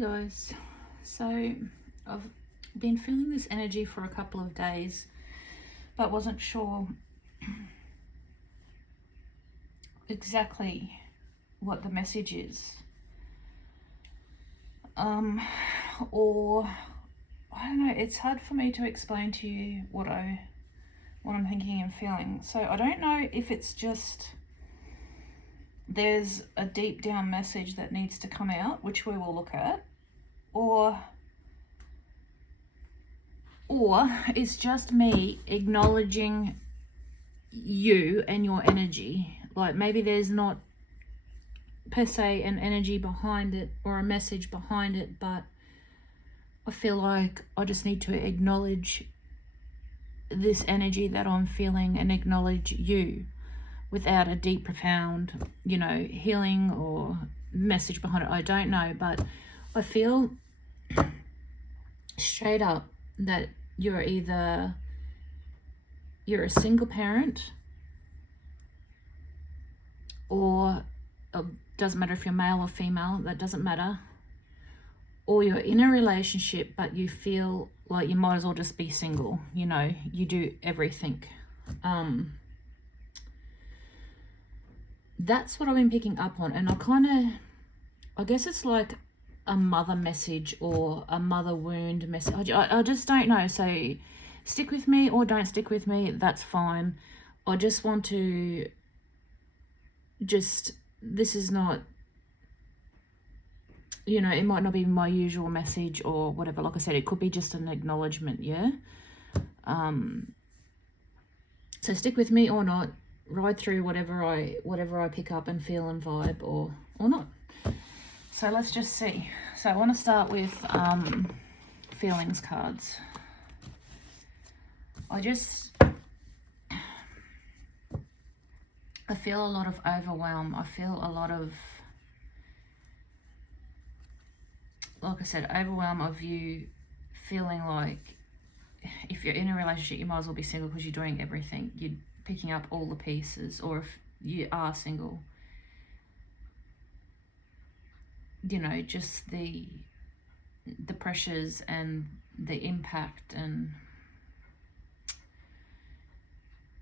Guys, so I've been feeling this energy for a couple of days but wasn't sure exactly what the message is, or I don't know, it's hard for me to explain to you what I'm thinking and feeling. So I don't know if it's just there's a deep down message that needs to come out, which we will look at, or it's just me acknowledging you and your energy. Like maybe there's not per se an energy behind it or a message behind it, but I feel like I just need to acknowledge this energy that I'm feeling and acknowledge you without a deep, profound, healing or message behind it. I don't know, but I feel straight up that you're a single parent, or it doesn't matter if you're male or female, that doesn't matter, or you're in a relationship but you feel like you might as well just be single. You do everything. That's what I've been picking up on, and I guess it's like a mother message or a mother wound message. I just don't know. So stick with me or don't stick with me, that's fine. I just want to this is not, it might not be my usual message or whatever. Like I said, it could be just an acknowledgement, yeah? So stick with me or not, ride through whatever I pick up and feel and vibe, or not. So let's just see. So I want to start with feelings cards. I feel a lot of overwhelm. I feel a lot of, like I said, overwhelm of you feeling like if you're in a relationship, you might as well be single because you're doing everything. You're picking up all the pieces. Or if you are single, just the pressures and the impact, and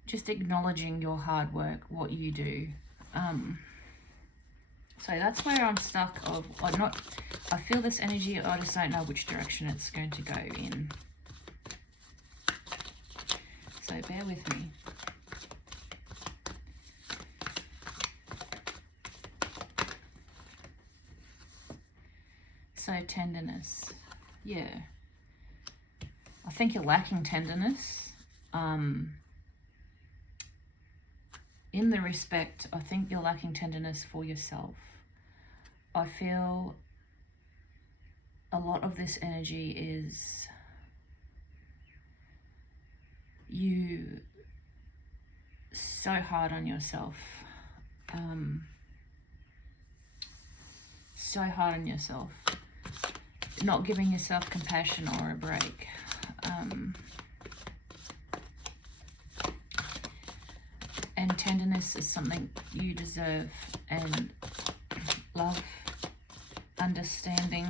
just acknowledging your hard work, what you do. So that's where I'm stuck. I feel this energy, I just don't know which direction it's going to go in. So bear with me. So tenderness, yeah. I think you're lacking tenderness. In the respect, I think you're lacking tenderness for yourself. I feel a lot of this energy is you so hard on yourself. So hard on yourself. Not giving yourself compassion or a break. And tenderness is something you deserve, and love, understanding,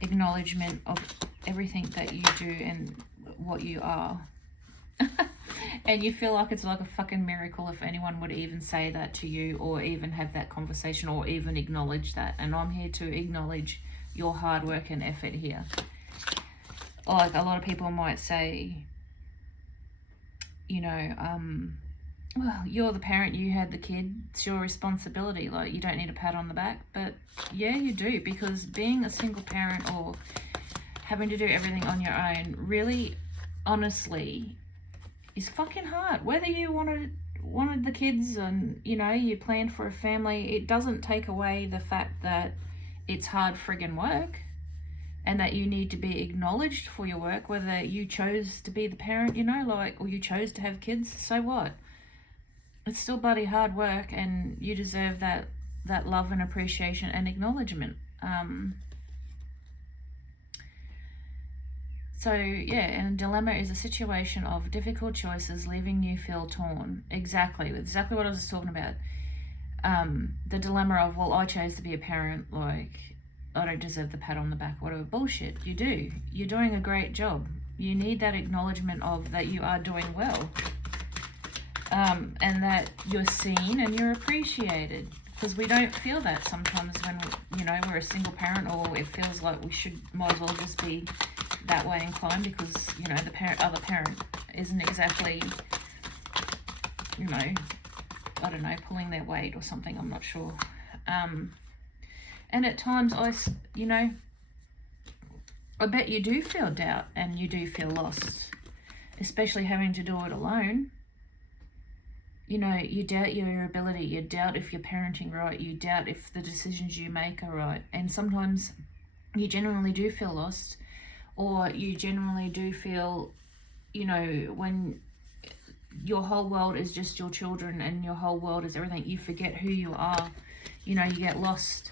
acknowledgement of everything that you do and what you are. And you feel like it's like a fucking miracle if anyone would even say that to you, or even have that conversation, or even acknowledge that. And I'm here to acknowledge your hard work and effort here. Like a lot of people might say, well, you're the parent, you had the kid, it's your responsibility, like you don't need a pat on the back. But yeah, you do, because being a single parent or having to do everything on your own really, honestly, is fucking hard. Whether you wanted the kids and you planned for a family, it doesn't take away the fact that it's hard friggin' work, and that you need to be acknowledged for your work. Whether you chose to be the parent, or you chose to have kids, so what? It's still bloody hard work, and you deserve that love and appreciation and acknowledgement. So yeah, and dilemma is a situation of difficult choices leaving you feel torn. Exactly what I was talking about. the dilemma of, well, I chose to be a parent, like, I don't deserve the pat on the back, whatever. Bullshit. You do. You're doing a great job. You need that acknowledgement of that you are doing well. And that you're seen and you're appreciated. Because we don't feel that sometimes when, we're a single parent, or it feels like we might as well just be that way inclined because, the other parent isn't exactly, I don't know, pulling their weight or something. I'm not sure. And at times I bet you do feel doubt and you do feel lost, especially having to do it alone. You doubt your ability, you doubt if you're parenting right, you doubt if the decisions you make are right. And sometimes you genuinely do feel lost, or you genuinely do feel, when your whole world is just your children and your whole world is everything, you forget who you are. You get lost.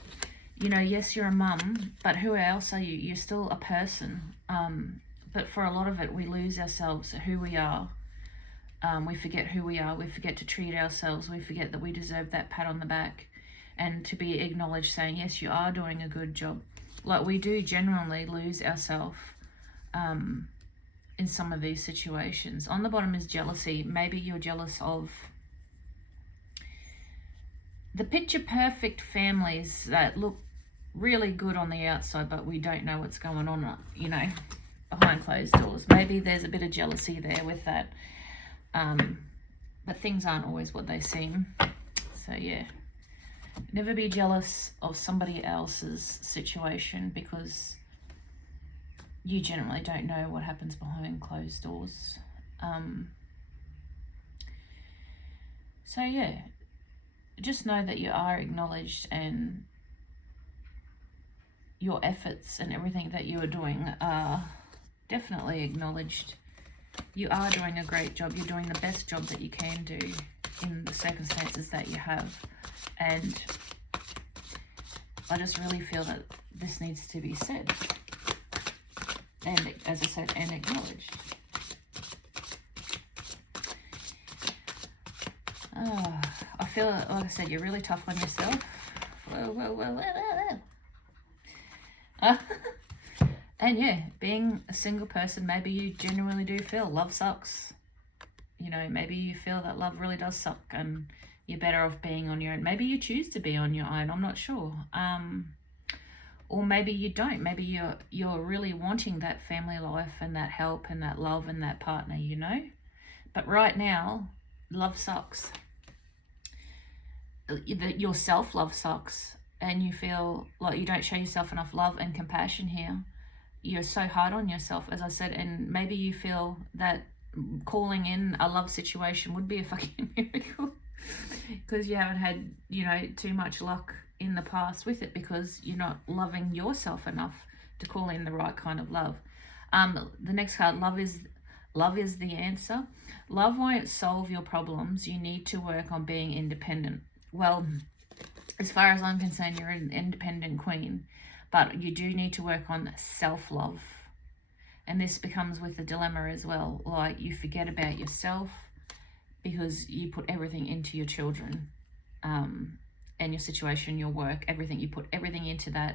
Yes, you're a mum, but who else are you? You're still a person. But for a lot of it, we lose ourselves, who we are. We forget who we are. We forget to treat ourselves. We forget that we deserve that pat on the back and to be acknowledged, saying, yes, you are doing a good job. Like, we do generally lose ourselves in some of these situations. On the bottom is jealousy. Maybe you're jealous of the picture perfect families that look really good on the outside, but we don't know what's going on, behind closed doors. Maybe there's a bit of jealousy there with that. But things aren't always what they seem. So yeah, never be jealous of somebody else's situation, because you generally don't know what happens behind closed doors. So yeah, just know that you are acknowledged, and your efforts and everything that you are doing are definitely acknowledged. You are doing a great job. You're doing the best job that you can do in the circumstances that you have. And I just really feel that this needs to be said. And, as I said, and acknowledged. Oh, I feel, like I said, you're really tough on yourself. Well. And yeah, being a single person, maybe you genuinely do feel love sucks. Maybe you feel that love really does suck and you're better off being on your own. Maybe you choose to be on your own, I'm not sure. Or maybe you don't. Maybe you're really wanting that family life and that help and that love and that partner, But right now, love sucks. Your self-love sucks, and you feel like you don't show yourself enough love and compassion here. You're so hard on yourself, as I said, and maybe you feel that calling in a love situation would be a fucking miracle because you haven't had, too much luck in the past with it, because you're not loving yourself enough to call in the right kind of love. The next card, love is the answer. Love won't solve your problems. You need to work on being independent. Well, as far as I'm concerned, you're an independent queen. But you do need to work on self-love. And this becomes with the dilemma as well. Like, you forget about yourself because you put everything into your children and your situation, your work, everything. You put everything into that.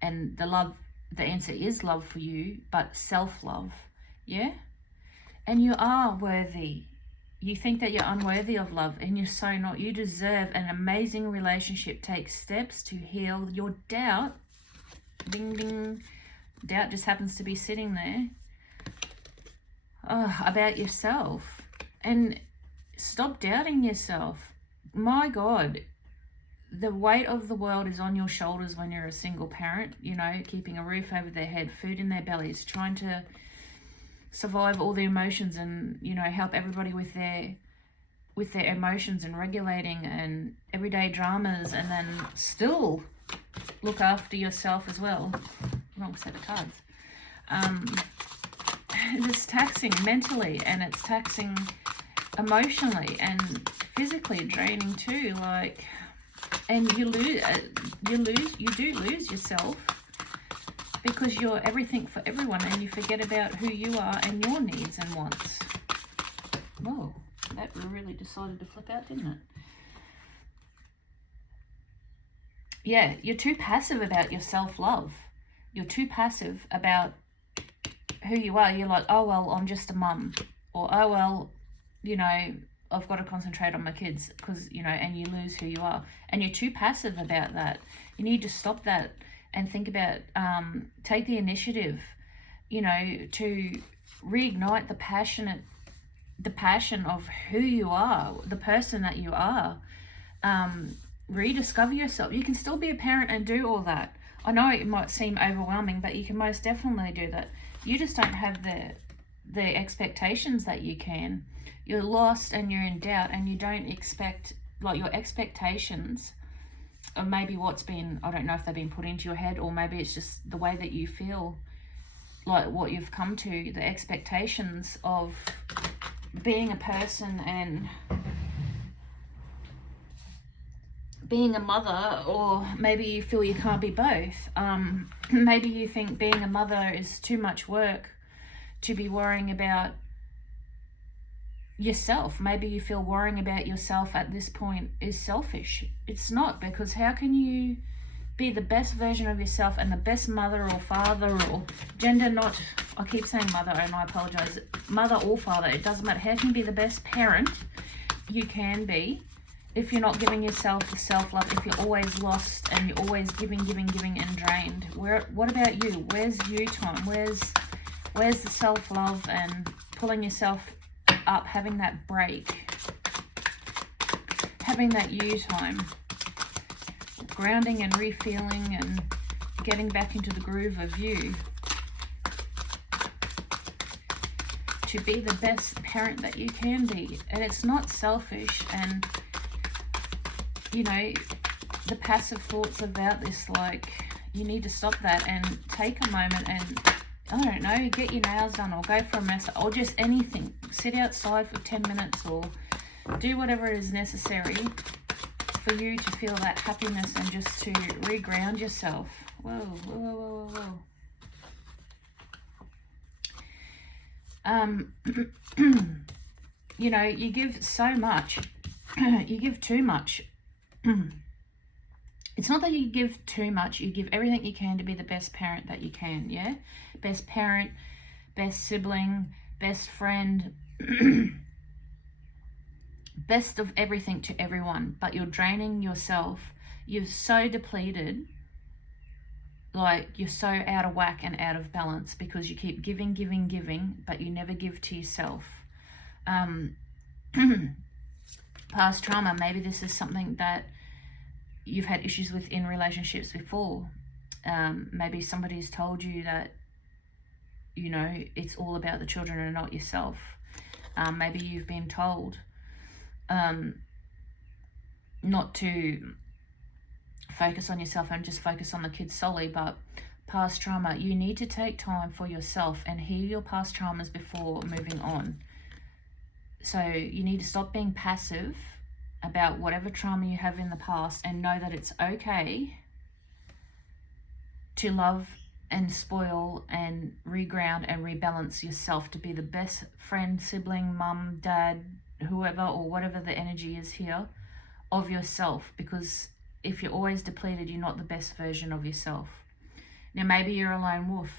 And the answer is love for you, but self-love. Yeah? And you are worthy. You think that you're unworthy of love, and you're so not. You deserve an amazing relationship. Take steps to heal your doubt. Ding, ding. Doubt just happens to be sitting there. About yourself. And stop doubting yourself. My God, the weight of the world is on your shoulders when you're a single parent, keeping a roof over their head, food in their bellies, trying to survive all the emotions and, help everybody with their emotions and regulating and everyday dramas, and then still look after yourself as well. Wrong set of cards. It's taxing mentally, and it's taxing emotionally and physically draining too. And you do lose yourself because you're everything for everyone, and you forget about who you are and your needs and wants. Whoa, that really decided to flip out, didn't it? yeah, you're too passive about your self-love. You're too passive about who you are. You're like, oh, well, I'm just a mum. Or, oh, well, you know, I've got to concentrate on my kids because, you know, and you lose who you are. And you're too passive about that. You need to stop that and think about, take the initiative, you know, to reignite the passion of who you are, the person that you are. Rediscover yourself. You can still be a parent and do all that. I know it might seem overwhelming, but you can most definitely do that. You just don't have the expectations that you can. You're lost and you're in doubt, and you don't expect, like, your expectations of maybe what's been, I don't know if they've been put into your head, or maybe it's just the way that you feel, like what you've come to, the expectations of being a person and being a mother, or maybe you feel you can't be both. Maybe you think being a mother is too much work to be worrying about yourself. Maybe you feel worrying about yourself at this point is selfish. It's not, because how can you be the best version of yourself and the best mother or father, or gender not, I keep saying mother and I apologize, mother or father, it doesn't matter. How can you be the best parent you can be if you're not giving yourself the self-love, if you're always lost and you're always giving and drained? What about you? Where's you time? Where's the self-love and pulling yourself up, having that break, having that you time, grounding and refilling and getting back into the groove of you to be the best parent that you can be? And it's not selfish. And you know, the passive thoughts about this, like, you need to stop that and take a moment and, I don't know, get your nails done, or go for a massage, or just anything. Sit outside for 10 minutes, or do whatever is necessary for you to feel that happiness and just to reground yourself. Whoa, whoa, whoa, whoa, whoa. You know, you give so much. You give too much. It's not that you give too much. You give everything you can to be the best parent that you can, yeah? Best parent, best sibling, best friend, best of everything to everyone. But you're draining yourself. You're so depleted, like you're so out of whack and out of balance because you keep giving, but you never give to yourself. Past trauma, maybe this is something that you've had issues with in relationships before. Maybe somebody's told you that, you know, it's all about the children and not yourself. Maybe you've been told not to focus on yourself and just focus on the kids solely. But past trauma, you need to take time for yourself and heal your past traumas before moving on. So you need to stop being passive about whatever trauma you have in the past, and know that it's okay to love and spoil and reground and rebalance yourself to be the best friend, sibling, mum, dad, whoever, or whatever the energy is here, of yourself. Because if you're always depleted, you're not the best version of yourself. Now, maybe you're a lone wolf.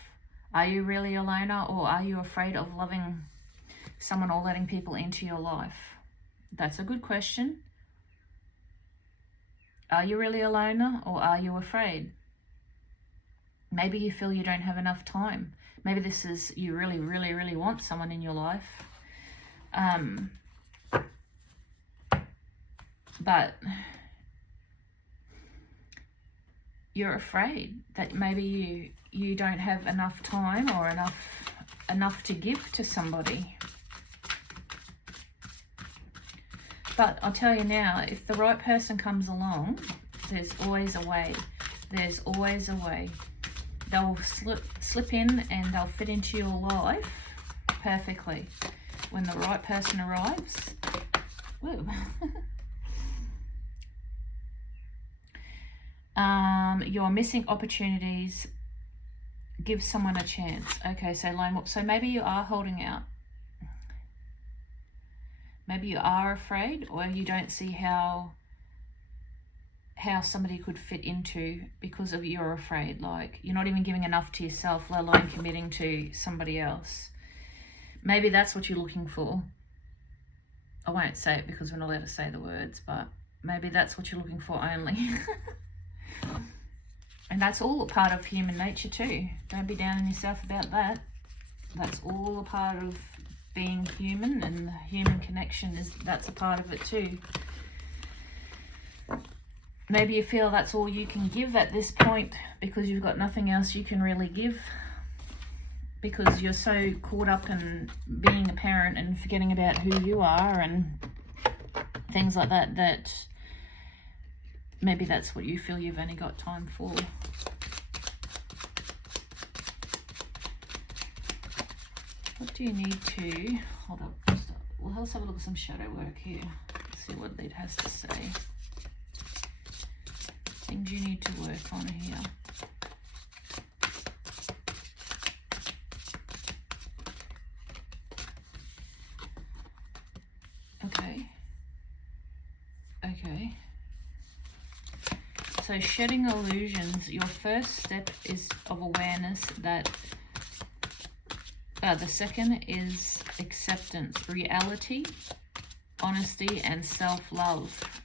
Are you really a loner, or are you afraid of loving someone or letting people into your life? That's a good question. Are you really a loner, or are you afraid? Maybe you feel you don't have enough time. Maybe this is, you really want someone in your life. But you're afraid that maybe you don't have enough time or enough to give to somebody. But I'll tell you now, if the right person comes along, there's always a way. There's always a way. They'll slip in and they'll fit into your life perfectly when the right person arrives. Whoa. You're missing opportunities. Give someone a chance. Okay, so lone wolf. So maybe you are holding out. Maybe you are afraid, or you don't see how how somebody could fit into because of you're afraid. Like, you're not even giving enough to yourself, let alone committing to somebody else. Maybe that's what you're looking for. I won't say it because we're not allowed to say the words, but maybe that's what you're looking for only. And that's all a part of human nature too. Don't be down on yourself about that. That's all a part of being human, and the human connection that's a part of it too. Maybe you feel that's all you can give at this point because you've got nothing else you can really give, because you're so caught up in being a parent and forgetting about who you are and things like that, that maybe that's what you feel you've only got time for. What do you need to, hold up, well, let's have a look at some shadow work here. See what it has to say. Things you need to work on here. Okay. So shedding illusions, your first step is of awareness that the second is acceptance, reality, honesty, and self-love.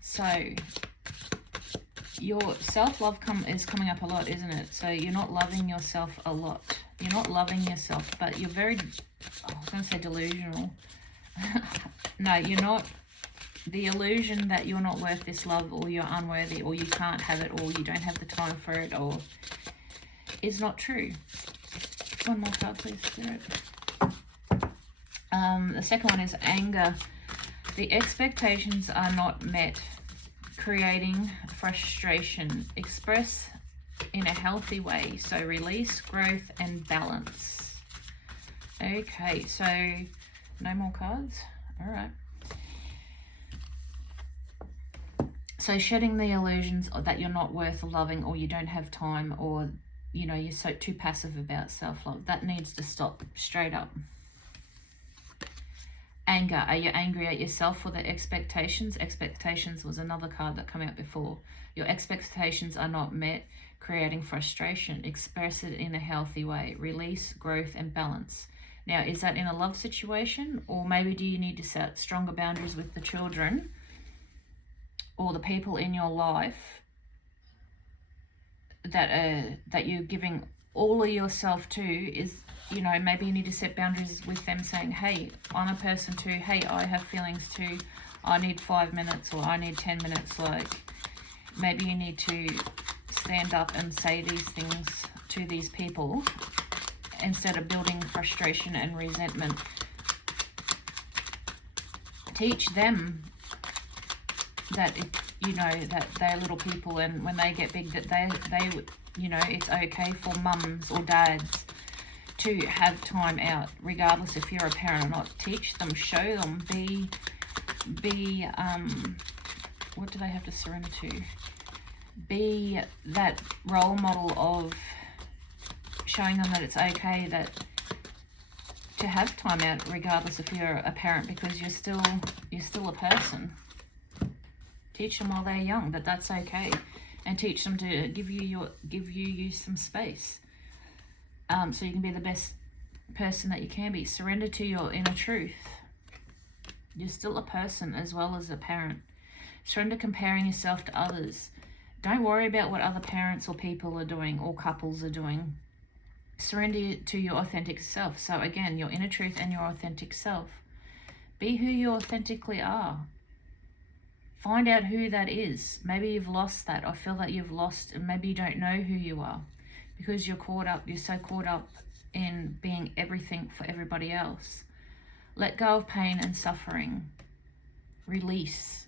So your self-love is coming up a lot, isn't it? So you're not loving yourself a lot. You're not loving yourself, but you're very, I was going to say delusional. No, you're not. The illusion that you're not worth this love, or you're unworthy, or you can't have it, or you don't have the time for it, or is not true. One more card, please, Spirit. The second one is anger. The expectations are not met, creating frustration. Express in a healthy way. So release, growth, and balance. Okay, so no more cards. All right. So shedding the illusions that you're not worth loving, or you don't have time, or you know, you're so too passive about self-love. That needs to stop straight up. Anger. Are you angry at yourself for the expectations? Expectations was another card that came out before. Your expectations are not met, creating frustration. Express it in a healthy way. Release, growth, and balance. Now, is that in a love situation, or maybe do you need to set stronger boundaries with the children or the people in your life that you're giving all of yourself to? Is, you know, maybe you need to set boundaries with them, saying, hey, I'm a person too. Hey, I have feelings too. I need 5 minutes, or I need 10 minutes. Like, maybe you need to stand up and say these things to these people instead of building frustration and resentment. Teach them that you know, that they're little people, and when they get big, that they you know, it's okay for mums or dads to have time out, regardless if you're a parent or not. Teach them, show them, be what do they have to surrender to? Be that role model of showing them that it's okay that to have time out, regardless if you're a parent, because you're still a person. Teach them while they're young that that's okay, and teach them to give you some space, so you can be the best person that you can be. Surrender to your inner truth. You're still a person as well as a parent. Surrender comparing yourself to others. Don't worry about what other parents or people are doing or couples are doing. Surrender to your authentic self. So again, your inner truth and your authentic self. Be who you authentically are. Find out who that is. Maybe you've lost that. I feel that you've lost, and maybe you don't know who you are because you're so caught up in being everything for everybody else. Let go of pain and suffering. Release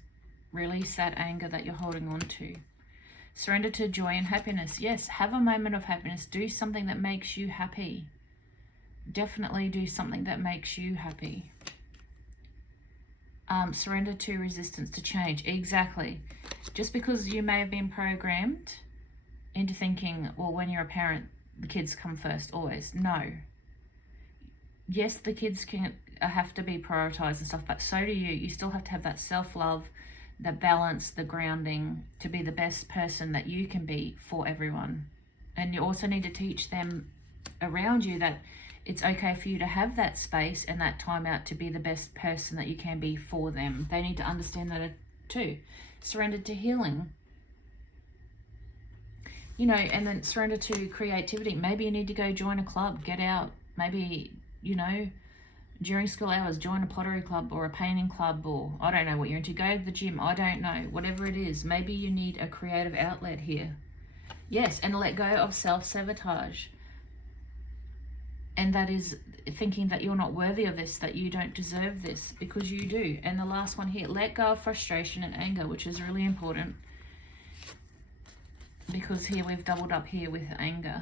that anger that you're holding on to. Surrender to joy and happiness. Yes, have a moment of happiness. Do something that makes you happy. Definitely do something that makes you happy. Surrender to resistance to change. Exactly. Just because you may have been programmed into thinking, well, when you're a parent, the kids come first always. No. Yes, the kids have to be prioritized and stuff, but so do you. You still have to have that self-love, the balance, the grounding, to be the best person that you can be for everyone. And you also need to teach them around you that it's okay for you to have that space and that time out to be the best person that you can be for them. They need to understand that too. Surrender to healing. You know, and then surrender to creativity. Maybe you need to go join a club, get out. Maybe, you know, during school hours, join a pottery club or a painting club, or I don't know what you're into. Go to the gym. I don't know. Whatever it is. Maybe you need a creative outlet here. Yes, and let go of self-sabotage. And that is thinking that you're not worthy of this, that you don't deserve this, because you do. And the last one here, let go of frustration and anger, which is really important. Because here we've doubled up here with anger.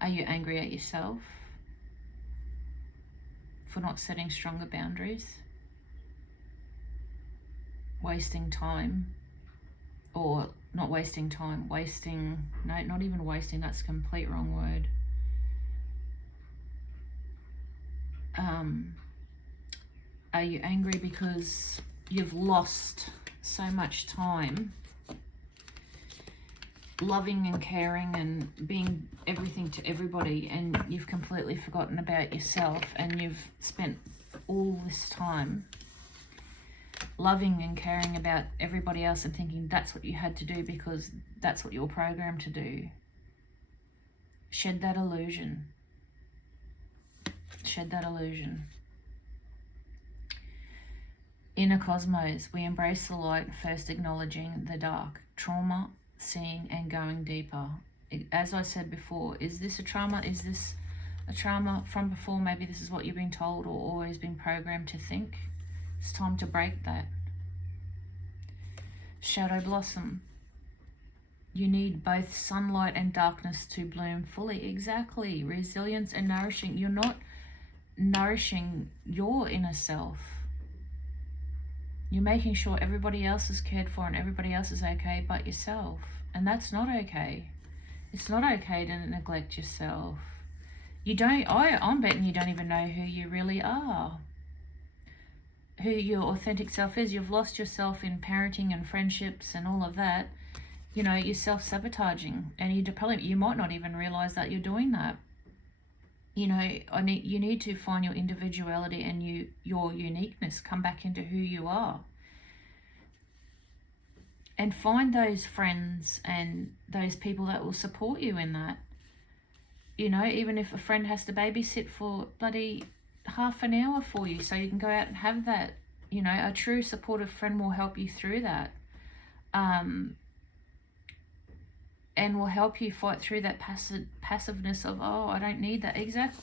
Are you angry at yourself for not setting stronger boundaries? Wasting time, or not wasting time, no, not even wasting, that's a complete wrong word. Are you angry because you've lost so much time loving and caring and being everything to everybody, and you've completely forgotten about yourself, and you've spent all this time loving and caring about everybody else and thinking that's what you had to do because that's what you're programmed to do? Shed that illusion. Shed that illusion. Inner cosmos, we embrace the light, first acknowledging the dark. Trauma, seeing and going deeper. As I said before, is this a trauma? Is this a trauma from before? Maybe this is what you've been told or always been programmed to think. It's time to break that. Shadow blossom. You need both sunlight and darkness to bloom fully. Exactly. Resilience and nourishing. You're not nourishing your inner self. You're making sure everybody else is cared for and everybody else is okay but yourself. And that's not okay. It's not okay to neglect yourself. I'm betting you don't even know who you really are. Who your authentic self is. You've lost yourself in parenting and friendships and all of that. You know, you're self-sabotaging, and you might not even realize that you're doing that. You know, you need to find your individuality and your uniqueness. Come back into who you are. And find those friends and those people that will support you in that. You know, even if a friend has to babysit for bloody half an hour for you so you can go out and have that. You know, a true supportive friend will help you through that. And will help you fight through that passiveness of, oh, I don't need that.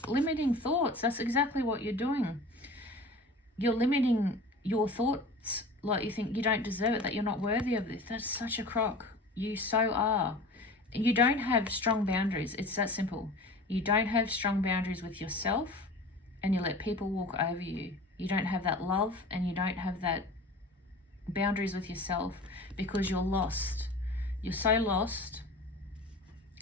Limiting thoughts. That's exactly what you're doing. You're limiting your thoughts, like you think you don't deserve it, that you're not worthy of this. That's such a crock. You so are. You don't have strong boundaries. It's that simple. You don't have strong boundaries with yourself, and you let people walk over you. You don't have that love, and you don't have that boundaries with yourself because you're lost. You're so lost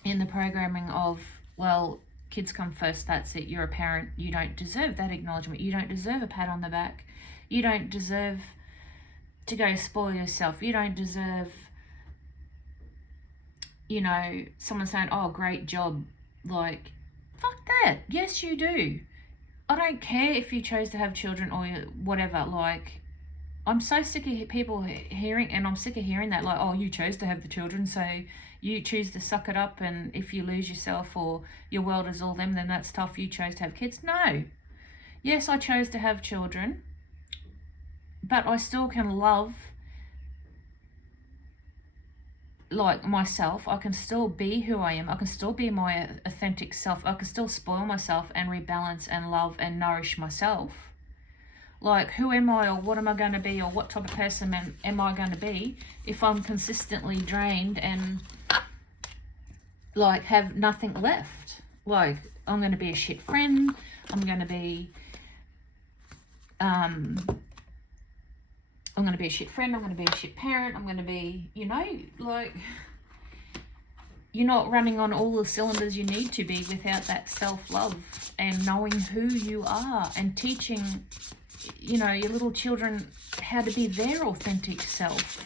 in the programming of, well, kids come first, that's it, you're a parent, you don't deserve that acknowledgement, you don't deserve a pat on the back, you don't deserve to go spoil yourself, you don't deserve, you know, someone saying, oh, great job. Like, fuck that. Yes, you do. I don't care if you chose to have children or whatever. Like, I'm so sick of people hearing, and I'm sick of hearing that, like, oh, you chose to have the children, so you choose to suck it up, and if you lose yourself or your world is all them, then that's tough, you chose to have kids. No. Yes, I chose to have children, but I still can love, like, myself. I can still be who I am. I can still be my authentic self. I can still spoil myself and rebalance and love and nourish myself. Like, who am I, or what am I going to be, or what type of person am I going to be if I'm consistently drained and, like, have nothing left? Like, I'm going to be a shit friend. I'm going to be, I'm going to be a shit friend. I'm going to be a shit parent. I'm going to be, you know, like, you're not running on all the cylinders you need to be without that self-love and knowing who you are and teaching you know, your little children how to be their authentic self,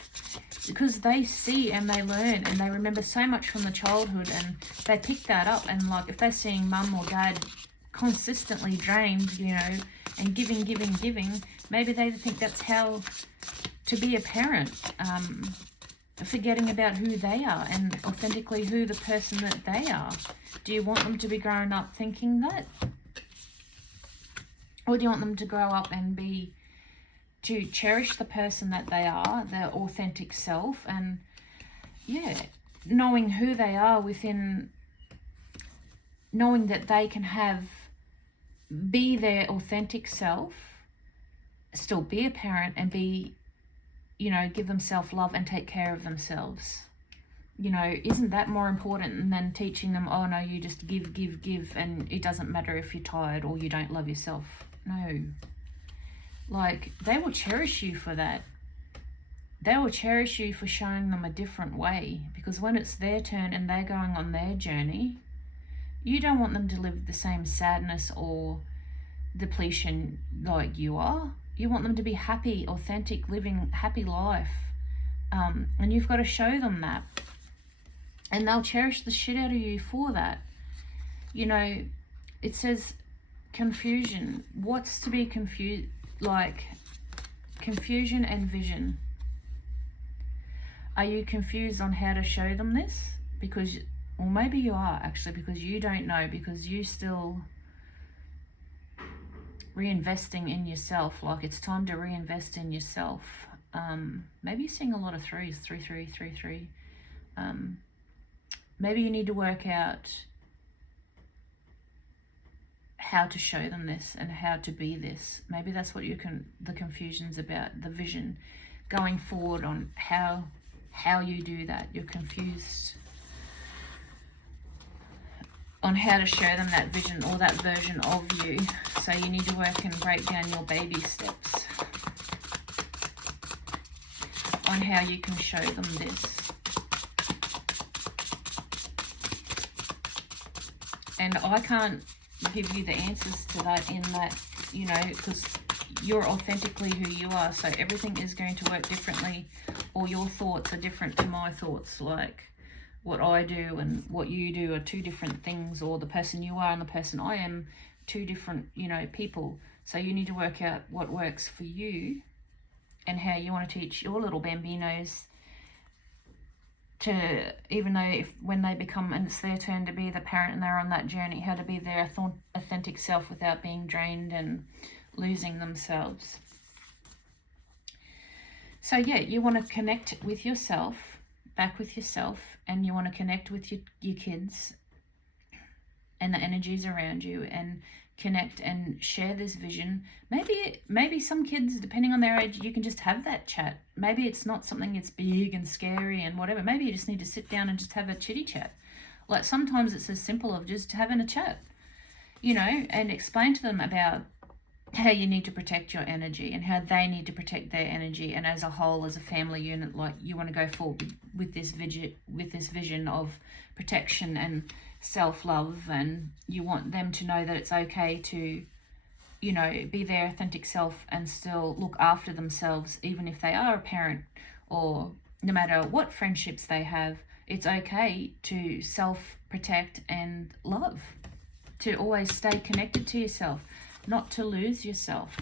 because they see and they learn and they remember so much from the childhood, and they pick that up. And like if they're seeing mum or dad consistently drained, you know, and giving, maybe they think that's how to be a parent, forgetting about who they are and authentically who the person that they are. Do you want them to be growing up thinking that? Or do you want them to grow up and to cherish the person that they are, their authentic self, and yeah, knowing who they are within, knowing that they can be their authentic self, still be a parent and be, you know, give them self-love and take care of themselves. You know, isn't that more important than teaching them, oh no, you just give, and it doesn't matter if you're tired or you don't love yourself? No. Like, they will cherish you for that. They will cherish you for showing them a different way, because when it's their turn and they're going on their journey, you don't want them to live the same sadness or depletion like you are. You want them to be happy, authentic, living happy life. And you've got to show them that. And they'll cherish the shit out of you for that. You know, it says confusion. What's to be confused? Like, confusion and vision. Are you confused on how to show them this? Because, or maybe you are actually, because you don't know, because you still reinvesting in yourself. Like, it's time to reinvest in yourself. Maybe you're seeing a lot of threes, 3 3 3 3. Maybe you need to work out how to show them this and how to be this. Maybe that's what the confusion's about, the vision going forward on how you do that. You're confused on how to show them that vision or that version of you. So you need to work and break down your baby steps on how you can show them this. And I can't give you the answers to that, in that, you know, because you're authentically who you are, so everything is going to work differently, or your thoughts are different to my thoughts. Like, what I do and what you do are two different things, or the person you are and the person I am, two different, you know, people. So you need to work out what works for you and how you want to teach your little bambinos to, even though when they become, and it's their turn to be the parent and they're on that journey, how to be their authentic self without being drained and losing themselves. So yeah, you want to connect with yourself, back with yourself, and you want to connect with your kids and the energies around you, and connect and share this vision. Maybe some kids, depending on their age, you can just have that chat. Maybe it's not something that's big and scary and whatever. Maybe you just need to sit down and just have a chitty chat. Like, sometimes it's as simple of just having a chat, you know, and explain to them about how you need to protect your energy and how they need to protect their energy, and as a whole, as a family unit, like, you want to go forward with this vision of protection and self-love, and you want them to know that it's okay to, you know, be their authentic self and still look after themselves, even if they are a parent, or no matter what friendships they have. It's okay to self-protect and love, to always stay connected to yourself, not to lose yourself,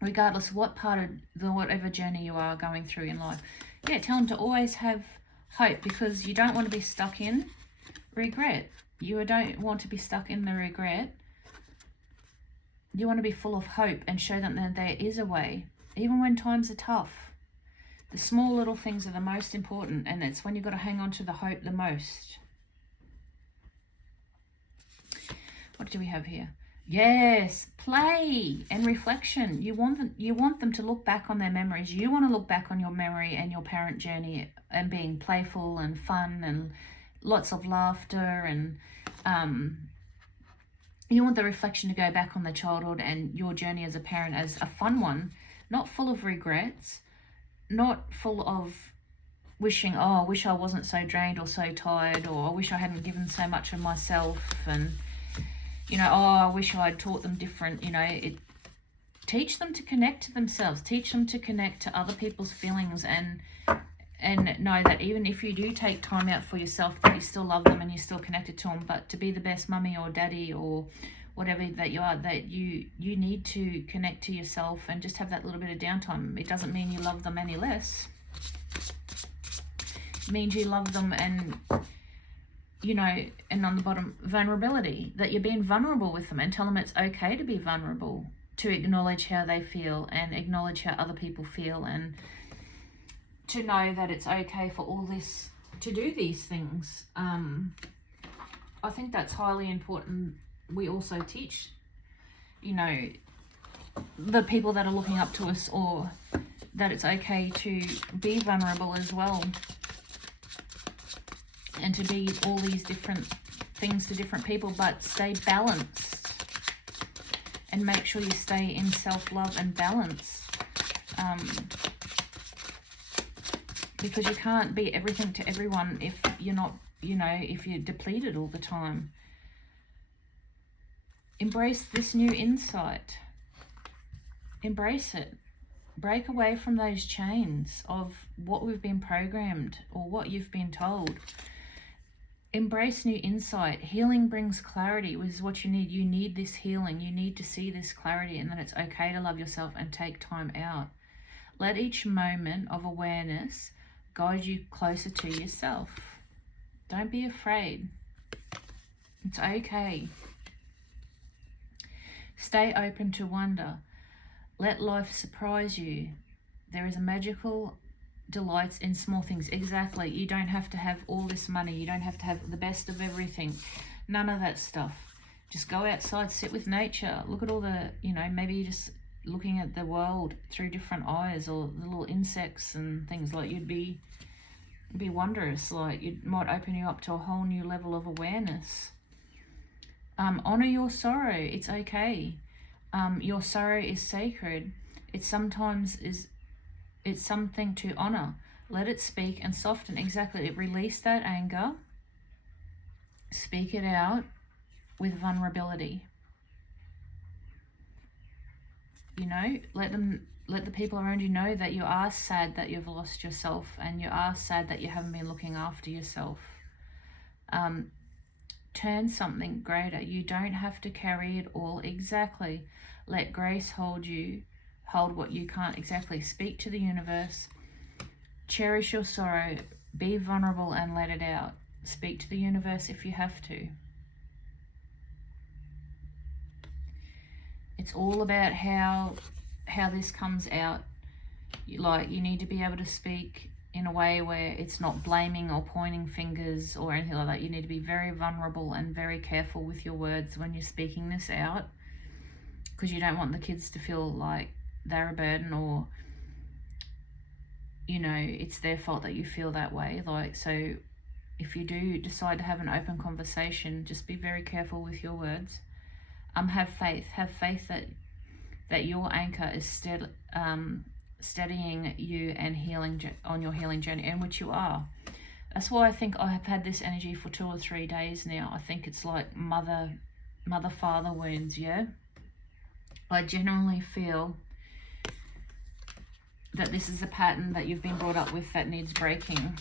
regardless of what part of whatever journey you are going through in life. Yeah, tell them to always have hope, because you don't want to be stuck in regret. You don't want to be stuck in the regret. You want to be full of hope and show them that there is a way, even when times are tough. The small little things are the most important, and it's when you've got to hang on to the hope the most. What do we have here? Yes, play and reflection. You want them to look back on their memories. You want to look back on your memory and your parent journey and being playful and fun and lots of laughter, and you want the reflection to go back on the childhood and your journey as a parent as a fun one, not full of regrets, not full of wishing, oh, I wish I wasn't so drained or so tired, or I wish I hadn't given so much of myself, and, you know, oh, I wish I'd taught them different. You know, teach them to connect to themselves, teach them to connect to other people's feelings, and know that even if you do take time out for yourself, that you still love them and you're still connected to them. But to be the best mummy or daddy or whatever that you are, that you need to connect to yourself and just have that little bit of downtime. It doesn't mean you love them any less. It means you love them, and you know, and on the bottom, vulnerability, that you're being vulnerable with them, and tell them it's okay to be vulnerable, to acknowledge how they feel and acknowledge how other people feel, and to know that it's okay for all this, to do these things. I think that's highly important. We also teach, you know, the people that are looking up to us, or that it's okay to be vulnerable as well, and to be all these different things to different people, but stay balanced and make sure you stay in self-love and balance, because you can't be everything to everyone if you're not, you know, if you're depleted all the time. Embrace this new insight. Embrace it. Break away from those chains of what we've been programmed or what you've been told. Embrace new insight. Healing brings clarity, which is what you need. You need this healing. You need to see this clarity, and that it's okay to love yourself and take time out. Let each moment of awareness guide you closer to yourself. Don't be afraid. It's okay. Stay open to wonder. Let life surprise you. There is a magical delights in small things. Exactly. You don't have to have all this money. You don't have to have the best of everything. None of that stuff. Just go outside, sit with nature. Look at all the, you know, maybe you're just looking at the world through different eyes, or the little insects and things. Like, it'd be wondrous. Like, it might open you up to a whole new level of awareness. Honor your sorrow. It's okay. Your sorrow is sacred. It's something to honor. Let it speak and soften. Exactly. Release that anger. Speak it out with vulnerability. You know, let the people around you know that you are sad that you've lost yourself, and you are sad that you haven't been looking after yourself. Turn something greater. You don't have to carry it all. Exactly. Let grace hold you. Hold what you can't. Exactly. Speak to the universe. Cherish your sorrow. Be vulnerable and let it out. Speak to the universe if you have to. It's all about how this comes out. Like, you need to be able to speak in a way where it's not blaming or pointing fingers or anything like that. You need to be very vulnerable and very careful with your words when you're speaking this out, because you don't want the kids to feel like they're a burden, or, you know, it's their fault that you feel that way. Like, so if you do decide to have an open conversation, just be very careful with your words. Have faith that your anchor is steadying you and healing on your healing journey, in which you are. That's why I think I have had this energy for 2 or 3 days now. I think it's like mother-father wounds, yeah? I genuinely feel that this is a pattern that you've been brought up with that needs breaking.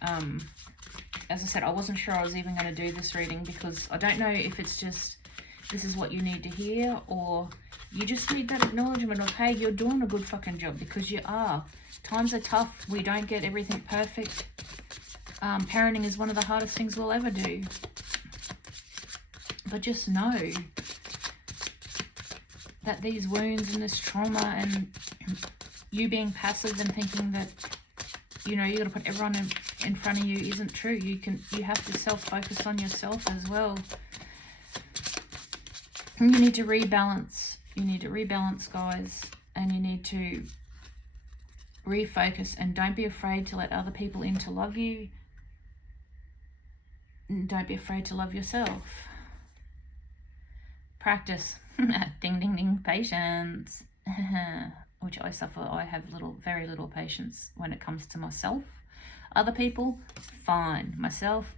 As I said, I wasn't sure I was even going to do this reading, because I don't know if it's just this is what you need to hear, or you just need that acknowledgement of, hey, you're doing a good fucking job, because you are. Times are tough. We don't get everything perfect. Parenting is one of the hardest things we'll ever do. But just know that these wounds and this trauma, and you being passive and thinking that, you know, you got to put everyone in front of you, isn't true. You have to self-focus on yourself as well. And you need to rebalance. You need to rebalance, guys, and you need to refocus, and don't be afraid to let other people in to love you. And don't be afraid to love yourself. Practice. Ding, ding, ding. Patience. Which I suffer. I have very little patience when it comes to myself. Other people, fine. Myself,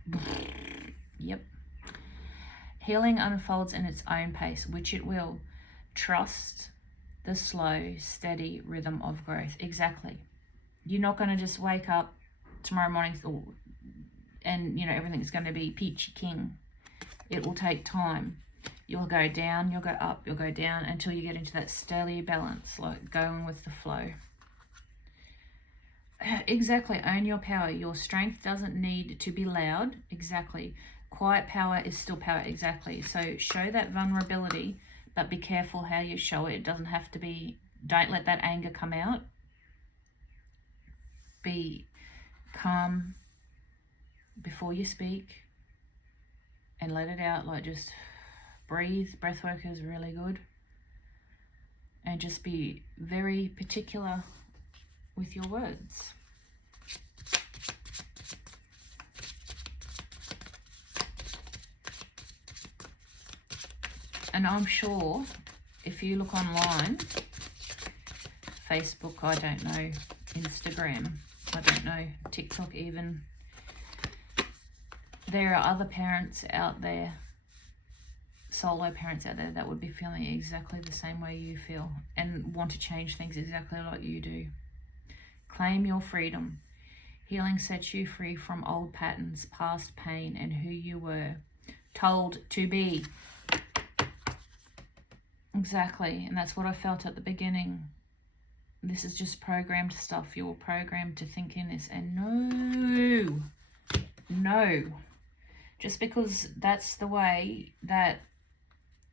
yep. Healing unfolds in its own pace, which it will. Trust the slow, steady rhythm of growth. Exactly. You're not going to just wake up tomorrow morning and, you know, everything's going to be peachy king. It will take time. You'll go down, you'll go up, you'll go down until you get into that steady balance, like going with the flow. Exactly. Own your power. Your strength doesn't need to be loud. Exactly. Quiet power is still power. Exactly. So show that vulnerability, but be careful how you show it. It doesn't have to be, don't let that anger come out. Be calm before you speak and let it out. Like, just breathe. Breath work is really good. And just be very particular with your words. And I'm sure if you look online, Facebook, I don't know, Instagram, I don't know, TikTok even, there are other parents out there, solo parents out there, that would be feeling exactly the same way you feel and want to change things exactly like you do. Claim your freedom. Healing sets you free from old patterns, past pain, and who you were told to be. Exactly, and that's what I felt at the beginning. This is just programmed stuff. You're programmed to think in this, and no. Just because that's the way that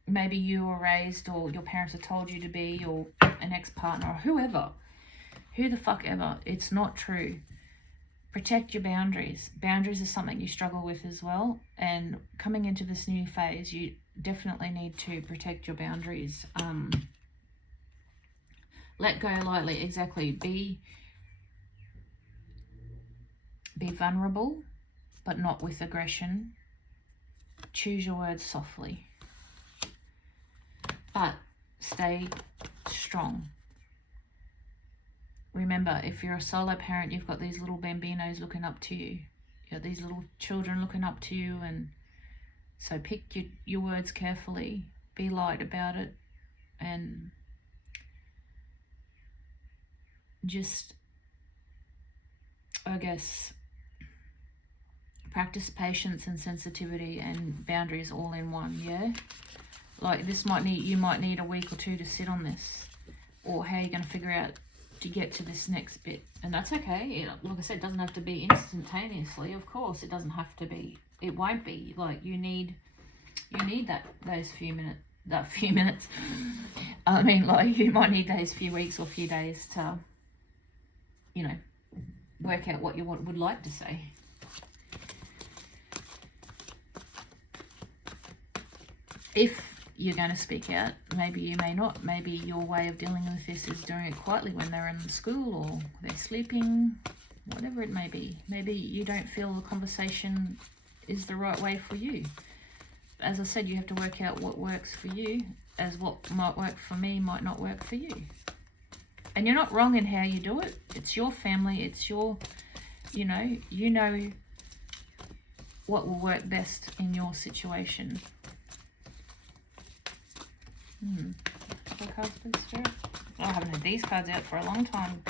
maybe you were raised, or your parents have told you to be, or an ex-partner, or whoever, who the fuck ever, it's not true. Protect your boundaries. Boundaries is something you struggle with as well, and coming into this new phase, you definitely need to protect your boundaries. Let go lightly. Exactly. Be vulnerable, but not with aggression. Choose your words softly, but stay strong. Remember, if you're a solo parent, you've got these little bambinos looking up to you. You've got these little children looking up to you, and so pick your words carefully. Be light about it, and just, I guess, practice patience and sensitivity and boundaries all in one, yeah? Like, you might need a week or two to sit on this, or how you're going to figure out to get to this next bit. And that's okay. Like I said, it doesn't have to be instantaneously. Of course, it doesn't have to be. It won't be. Like, you need those few minutes. I mean, like, you might need those few weeks or few days to, you know, work out what you would like to say. If you're going to speak out, maybe you may not. Maybe your way of dealing with this is doing it quietly when they're in school or they're sleeping, whatever it may be. Maybe you don't feel the conversation is the right way for you. As I said, you have to work out what works for you, as what might work for me might not work for you. And you're not wrong in how you do it. It's your family. It's your, you know what will work best in your situation. Cards, please, Spirit. I haven't had these cards out for a long time.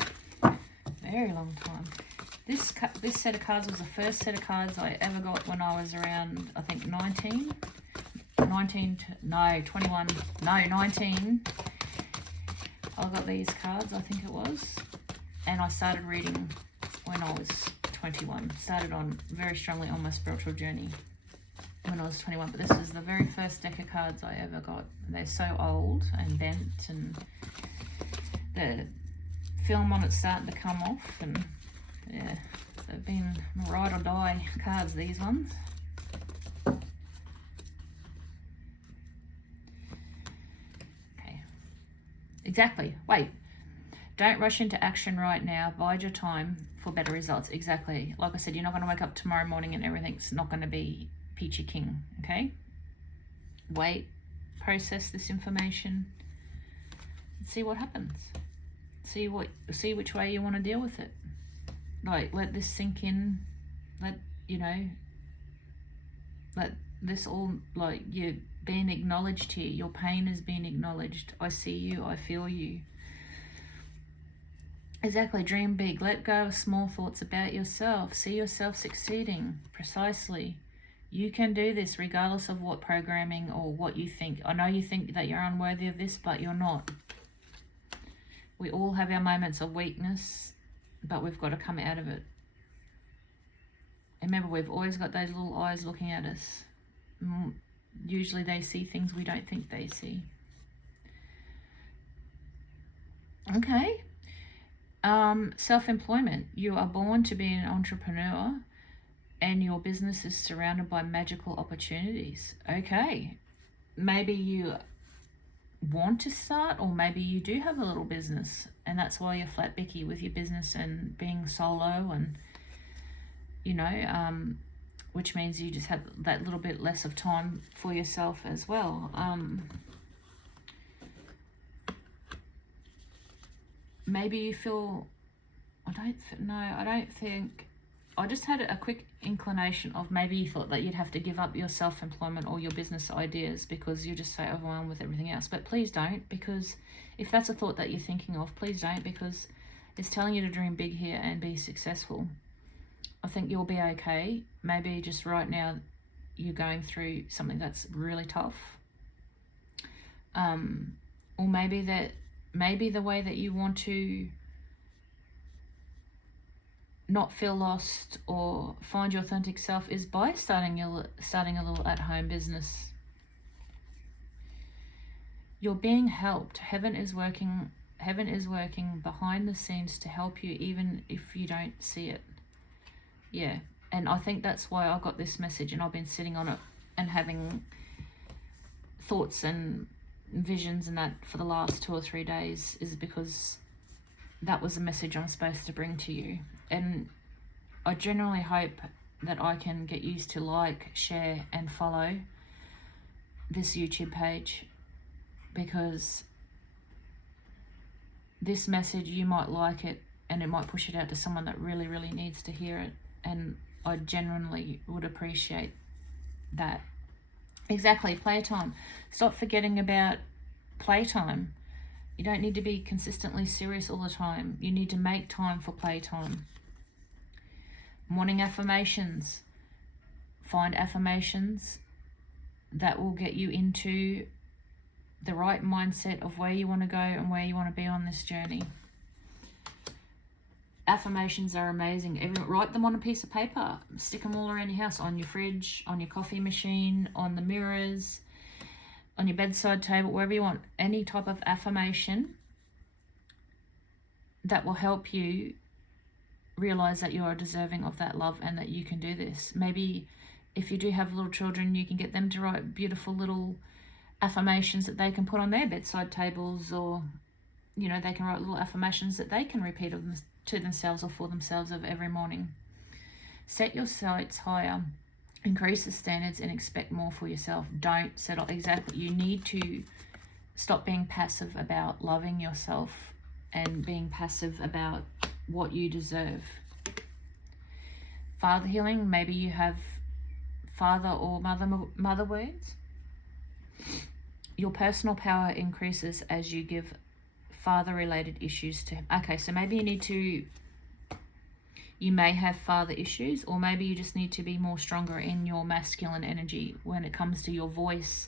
Very long time. This set of cards was the first set of cards I ever got when I was around, I think, 19. I got these cards, I think it was. And I started reading when I was 21. Started on very strongly on my spiritual journey when I was 21, but this is the very first deck of cards I ever got. They're so old and bent, and the film on it's starting to come off, and yeah, they've been ride or die cards, these ones. Okay, exactly. Wait, don't rush into action right now. Bide your time for better results. Exactly. Like I said, you're not going to wake up tomorrow morning and everything's not going to be peachy king, okay? Wait, process this information, and see what happens. See which way you want to deal with it. Like, let this sink in. Let this all, like, you being acknowledged here. Your pain is being acknowledged. I see you. I feel you. Exactly. Dream big. Let go of small thoughts about yourself. See yourself succeeding. Precisely. You can do this regardless of what programming or what you think. I know you think that you're unworthy of this, but you're not. We all have our moments of weakness, but we've got to come out of it. And remember, we've always got those little eyes looking at us. Usually they see things we don't think they see. Okay. Self-employment. You are born to be an entrepreneur and your business is surrounded by magical opportunities. Okay. Maybe you want to start, or maybe you do have a little business and that's why you're flat bicky with your business and being solo, and you know, which means you just have that little bit less of time for yourself as well. Maybe you feel, I just had a quick inclination of maybe you thought that you'd have to give up your self-employment or your business ideas because you're just so overwhelmed with everything else. But please don't, because if that's a thought that you're thinking of, please don't, because it's telling you to dream big here and be successful. I think you'll be okay. Maybe just right now you're going through something that's really tough. Or maybe the way that you want to not feel lost or find your authentic self is by starting a little at-home business. You're being helped. Heaven is working behind the scenes to help you, even if you don't see it. Yeah, and I think that's why I got this message, and I've been sitting on it and having thoughts and visions and that for the last 2 or 3 days, is because that was the message I'm supposed to bring to you. And I genuinely hope that I can get you to like, share and follow this YouTube page, because this message, you might like it and it might push it out to someone that really, really needs to hear it. And I genuinely would appreciate that. Exactly, playtime. Stop forgetting about playtime. You don't need to be consistently serious all the time. You need to make time for playtime. Morning affirmations. Find affirmations that will get you into the right mindset of where you want to go and where you want to be on this journey. Affirmations are amazing. Write them on a piece of paper. Stick them all around your house, on your fridge, on your coffee machine, on the mirrors, on your bedside table, wherever you want. Any type of affirmation that will help you realize that you are deserving of that love and that you can do this. Maybe if you do have little children, you can get them to write beautiful little affirmations that they can put on their bedside tables, or you know, they can write little affirmations that they can repeat to themselves or for themselves of every morning. Set your sights higher, increase the standards and expect more for yourself. Don't settle. Exactly. You need to stop being passive about loving yourself and being passive about what you deserve. Father healing. Maybe you have father or mother wounds. Your personal power increases as you give father related issues to him. Okay, so maybe you may have father issues, or maybe you just need to be more stronger in your masculine energy when it comes to your voice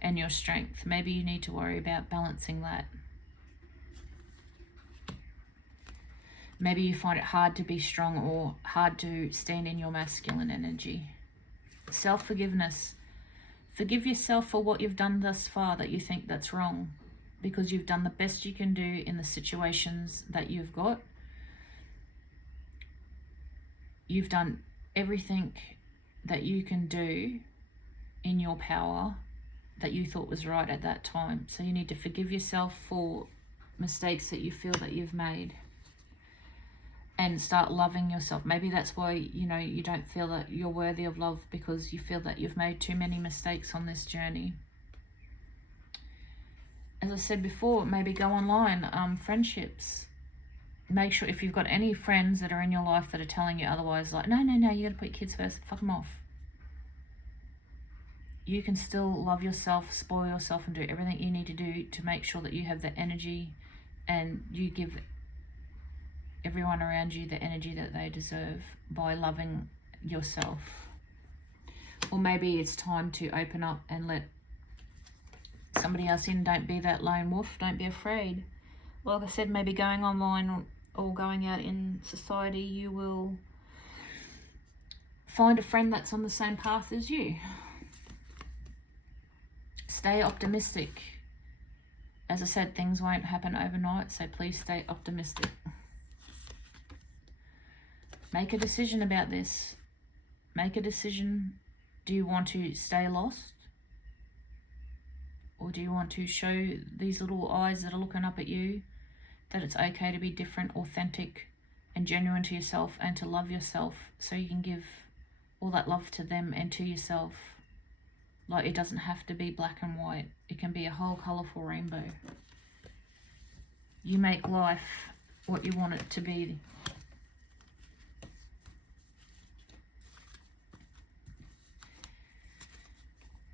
and your strength. Maybe you need to worry about balancing that. Maybe you find it hard to be strong or hard to stand in your masculine energy. Self-forgiveness. Forgive yourself for what you've done thus far that you think that's wrong, because you've done the best you can do in the situations that you've got. You've done everything that you can do in your power that you thought was right at that time. So you need to forgive yourself for mistakes that you feel that you've made, and start loving yourself. Maybe that's why, you know, you don't feel that you're worthy of love, because you feel that you've made too many mistakes on this journey. As I said before, maybe go online. Friendships. Make sure, if you've got any friends that are in your life that are telling you otherwise, like, no, you got to put your kids first, fuck them off. you can still love yourself, spoil yourself, and do everything you need to do to make sure that you have the energy and you give everyone around you the energy that they deserve by loving yourself. Or maybe it's time to open up and let somebody else in. Don't be that lone wolf. Don't be afraid. Like I said, maybe going online or going out in society, you will find a friend that's on the same path as you. Stay optimistic. As I said, things won't happen overnight, so please stay optimistic. Make a decision about this. Make a decision. Do you want to stay lost? Or do you want to show these little eyes that are looking up at you that it's okay to be different, authentic, and genuine to yourself, and to love yourself so you can give all that love to them and to yourself? Like, it doesn't have to be black and white. It can be a whole colourful rainbow. You make life what you want it to be.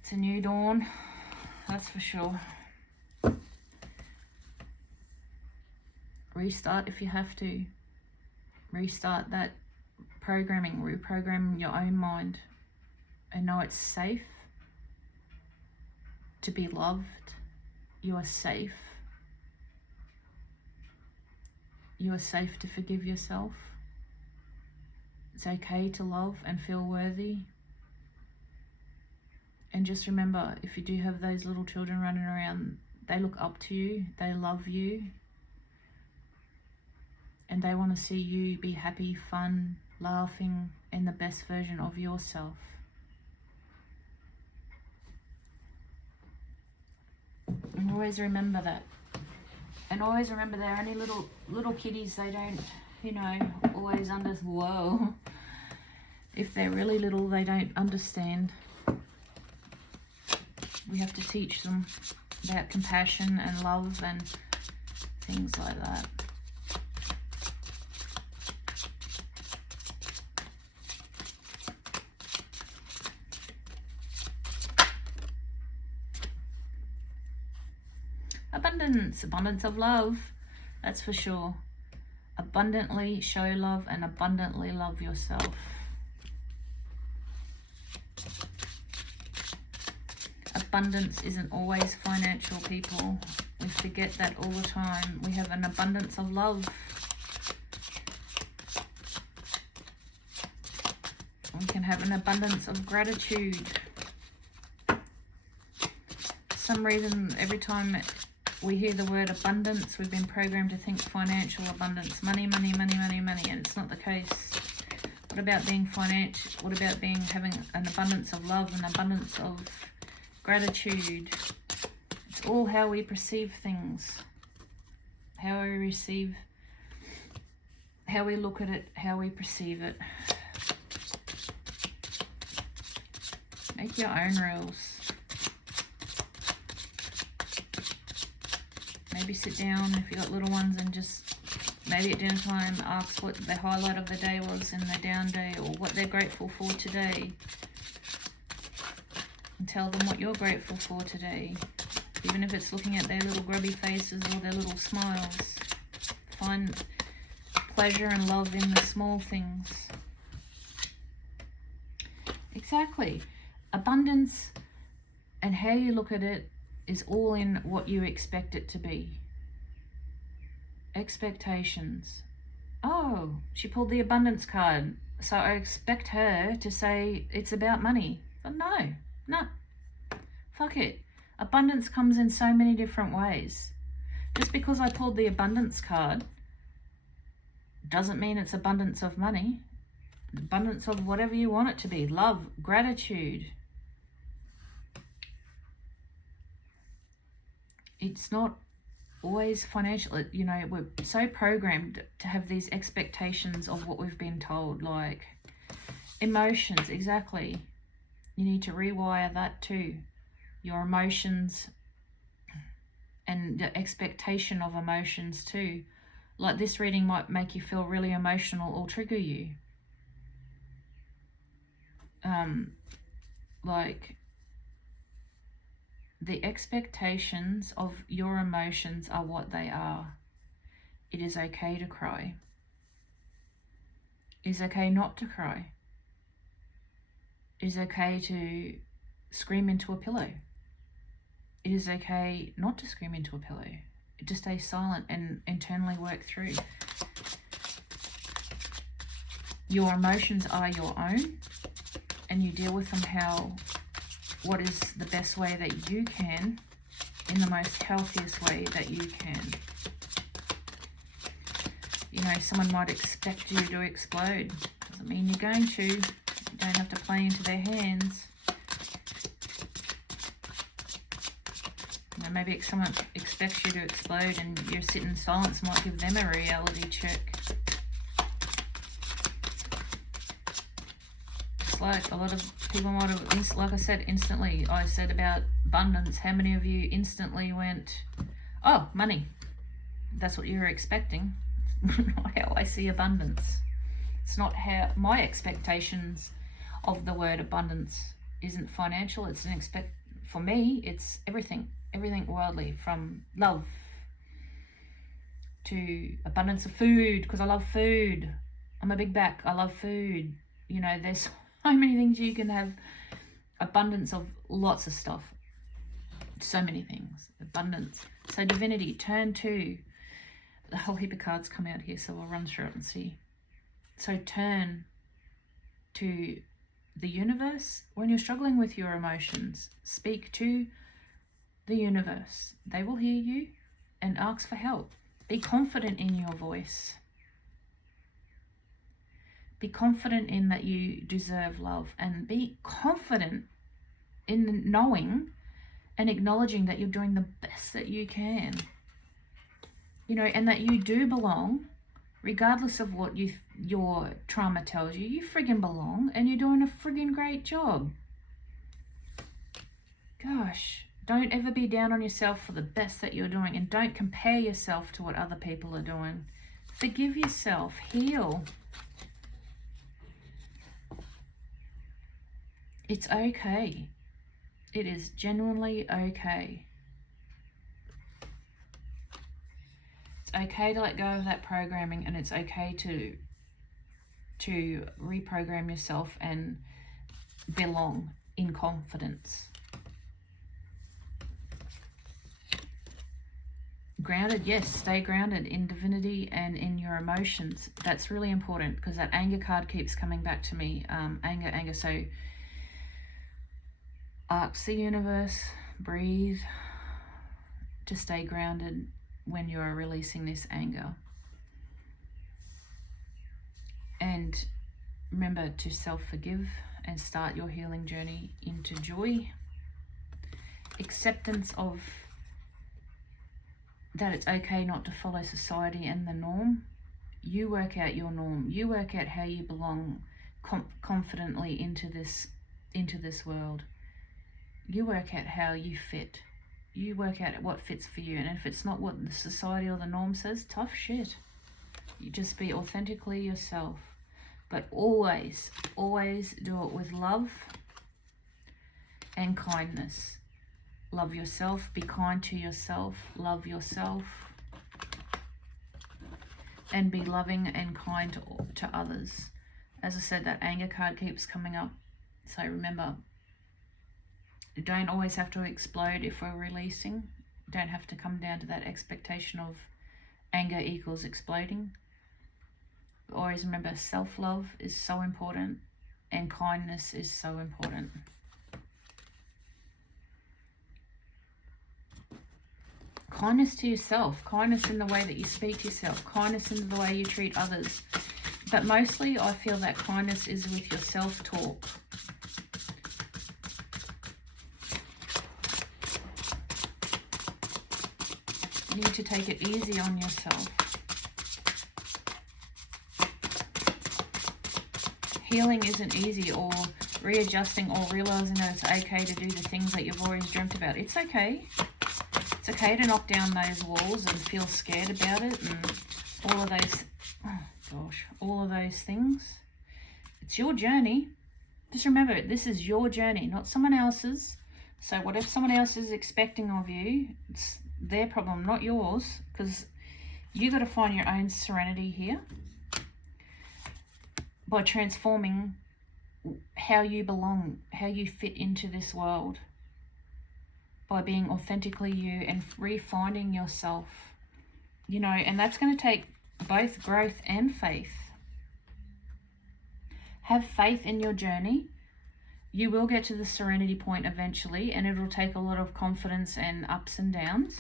It's a new dawn, that's for sure. Restart if you have to. Restart that programming, reprogram your own mind, and know it's safe to be loved. You are safe. You are safe to forgive yourself. It's okay to love and feel worthy. And just remember, if you do have those little children running around, they look up to you, they love you, and they want to see you be happy, fun, laughing, and the best version of yourself. And always remember that. And always remember they're only little kiddies. They don't, always whoa. If they're really little, they don't understand. We have to teach them about compassion and love and things like that. Abundance of love, that's for sure. Abundantly show love and abundantly love yourself. Abundance isn't always financial, people. We forget that all the time. We have an abundance of love. We can have an abundance of gratitude. For some reason, every time we hear the word abundance, we've been programmed to think financial abundance, money, money, money, money, money, and it's not the case. What about being financial? What about having an abundance of love, an abundance of gratitude? It's all how we perceive things, how we receive, how we look at it, how we perceive it. Make your own rules. Maybe sit down if you've got little ones and just maybe at dinner time ask what the highlight of the day was in their down day, or what they're grateful for today. And tell them what you're grateful for today. Even if it's looking at their little grubby faces or their little smiles. Find pleasure and love in the small things. Exactly. Abundance and how you look at it is all in what you expect it to be. Expectations. Oh, she pulled the abundance card, so I expect her to say it's about money. But no, fuck it. Abundance comes in so many different ways. Just because I pulled the abundance card doesn't mean it's abundance of money. Abundance of whatever you want it to be. Love, gratitude. It's not always financial. We're so programmed to have these expectations of what we've been told. Like emotions, exactly. You need to rewire that too. Your emotions and the expectation of emotions too. Like this reading might make you feel really emotional or trigger you. Like The expectations of your emotions are what they are. It is okay to cry. It is okay not to cry. It is okay to scream into a pillow. It is okay not to scream into a pillow. To stay silent and internally work through. Your emotions are your own, and you deal with them what is the best way that you can, in the most healthiest way that you can. You know, someone might expect you to explode. Doesn't mean you're going to. You don't have to play into their hands. You know, maybe someone expects you to explode and you're sitting in silence might give them a reality check. Just like a lot of people might have, like I said, instantly. I said about abundance. How many of you instantly went, oh, money. That's what you were expecting. Not how I see abundance. It's not how my expectations of the word abundance isn't financial. It's for me, it's everything worldly, from love to abundance of food, because I love food. I'm a big back. I love food. You know, there's so many things you can have. Abundance of lots of stuff. So many things. Abundance. So divinity, turn to. The whole heap of cards come out here, so we'll run through it and see. So turn to the universe when you're struggling with your emotions. Speak to the universe. They will hear you and ask for help. Be confident in your voice. Be confident in that you deserve love, and be confident in knowing and acknowledging that you're doing the best that you can. You know, and that you do belong, regardless of what your trauma tells you. You friggin' belong, and you're doing a friggin' great job. Gosh, don't ever be down on yourself for the best that you're doing, and don't compare yourself to what other people are doing. Forgive yourself, heal. It's okay. It is genuinely okay. It's okay to let go of that programming, and it's okay to reprogram yourself and belong in confidence. Grounded, yes, stay grounded in divinity and in your emotions. That's really important, because that anger card keeps coming back to me. Anger. So ask the universe, breathe, to stay grounded when you're releasing this anger. And remember to self-forgive and start your healing journey into joy. Acceptance of that it's okay not to follow society and the norm. You work out your norm. You work out how you belong confidently into this world. You work out how you fit. You work out what fits for you. And if it's not what the society or the norm says, tough shit. You just be authentically yourself. But always, always do it with love and kindness. Love yourself. Be kind to yourself. Love yourself. And be loving and kind to others. As I said, that anger card keeps coming up. So remember, you don't always have to explode if we're releasing. You don't have to come down to that expectation of anger equals exploding. Always remember, self-love is so important, and kindness is so important. Kindness to yourself, kindness in the way that you speak to yourself, kindness in the way you treat others. But mostly I feel that kindness is with your self-talk. You need to take it easy on yourself. Healing isn't easy, or readjusting, or realizing that it's okay to do the things that you've always dreamt about. It's okay. It's okay to knock down those walls and feel scared about it and all of those, all of those things. It's your journey. Just remember, this is your journey, not someone else's, So whatever someone else is expecting of you, it's their problem, not yours, because you got to find your own serenity here by transforming how you belong, how you fit into this world, by being authentically you and refinding yourself, you know, and that's going to take both growth and faith. Have faith in your journey. You will get to the serenity point eventually, and it'll take a lot of confidence and ups and downs,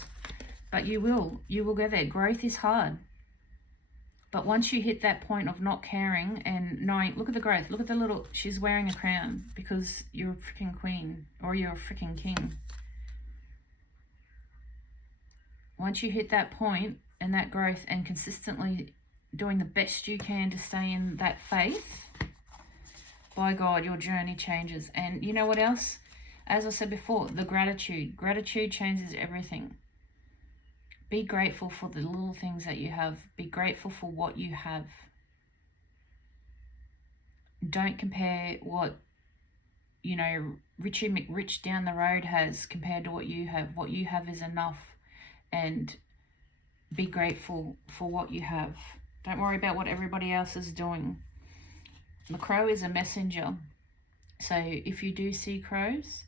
but you will go there. Growth is hard, but once you hit that point of not caring and knowing, look at the growth, look at the little, she's wearing a crown because you're a freaking queen or you're a freaking king. Once you hit that point and that growth and consistently doing the best you can to stay in that faith, by God, your journey changes. And you know what else? As I said before, the gratitude. Gratitude changes everything. Be grateful for the little things that you have. Be grateful for what you have. Don't compare what, you know, Richie McRich down the road has compared to what you have. What you have is enough. And be grateful for what you have. Don't worry about what everybody else is doing. The crow is a messenger. So if you do see crows,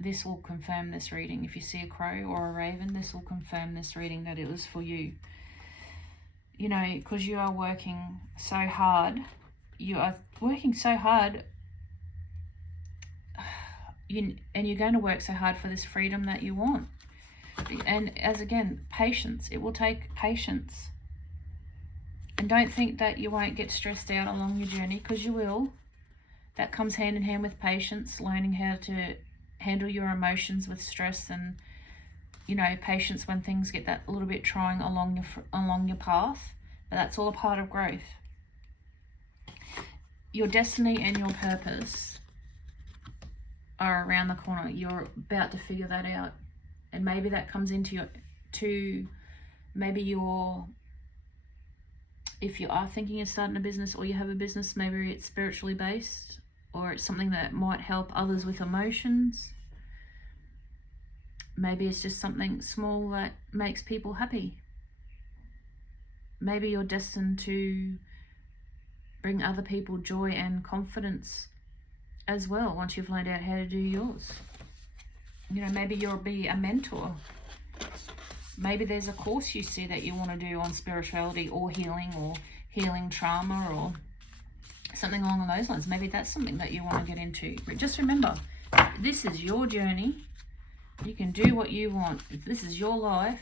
this will confirm this reading. If you see a crow or a raven, this will confirm this reading that it was for you. You know, because you are working so hard. You are working so hard. And you're going to work so hard for this freedom that you want. And as again, patience. It will take patience. And don't think that you won't get stressed out along your journey, because you will. That comes hand in hand with patience, learning how to handle your emotions with stress, and, you know, patience when things get that little bit trying along your path. But that's all a part of growth. Your destiny and your purpose are around the corner. You're about to figure that out. And maybe that comes into if you are thinking of starting a business or you have a business, maybe it's spiritually based, or it's something that might help others with emotions. Maybe it's just something small that makes people happy. Maybe you're destined to bring other people joy and confidence as well once you've learned out how to do yours. You know, maybe you'll be a mentor. Maybe there's a course you see that you want to do on spirituality or healing trauma or something along those lines. Maybe that's something that you want to get into. But just remember, this is your journey. You can do what you want. If this is your life,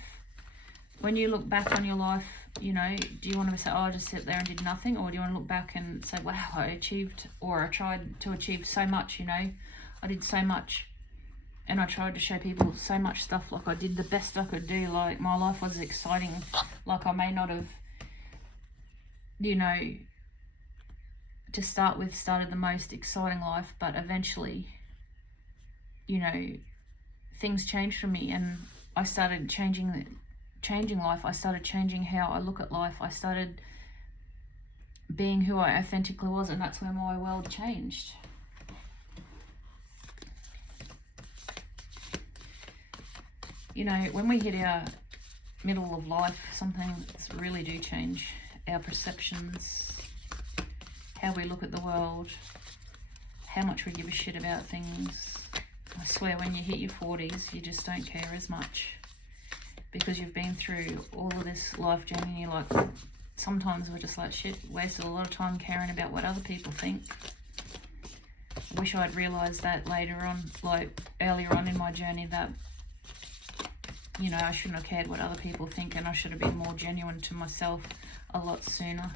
when you look back on your life, you know, do you want to say, oh, I just sat there and did nothing? Or do you want to look back and say, wow, I achieved, or I tried to achieve so much, you know, I did so much. And I tried to show people so much stuff, like I did the best I could do, like my life was exciting, like I may not have, you know, to start with, started the most exciting life, but eventually, you know, things changed for me, and I started changing life. I started changing how I look at life. I started being who I authentically was, and that's where my world changed. You know, when we hit our middle of life, some things really do change. Our perceptions, how we look at the world, how much we give a shit about things. I swear, when you hit your 40s, you just don't care as much, because you've been through all of this life journey, and you're like, sometimes we're just like, shit, wasted a lot of time caring about what other people think. I wish I'd realised that later on, like earlier on in my journey, that, you know, I shouldn't have cared what other people think, and I should have been more genuine to myself a lot sooner.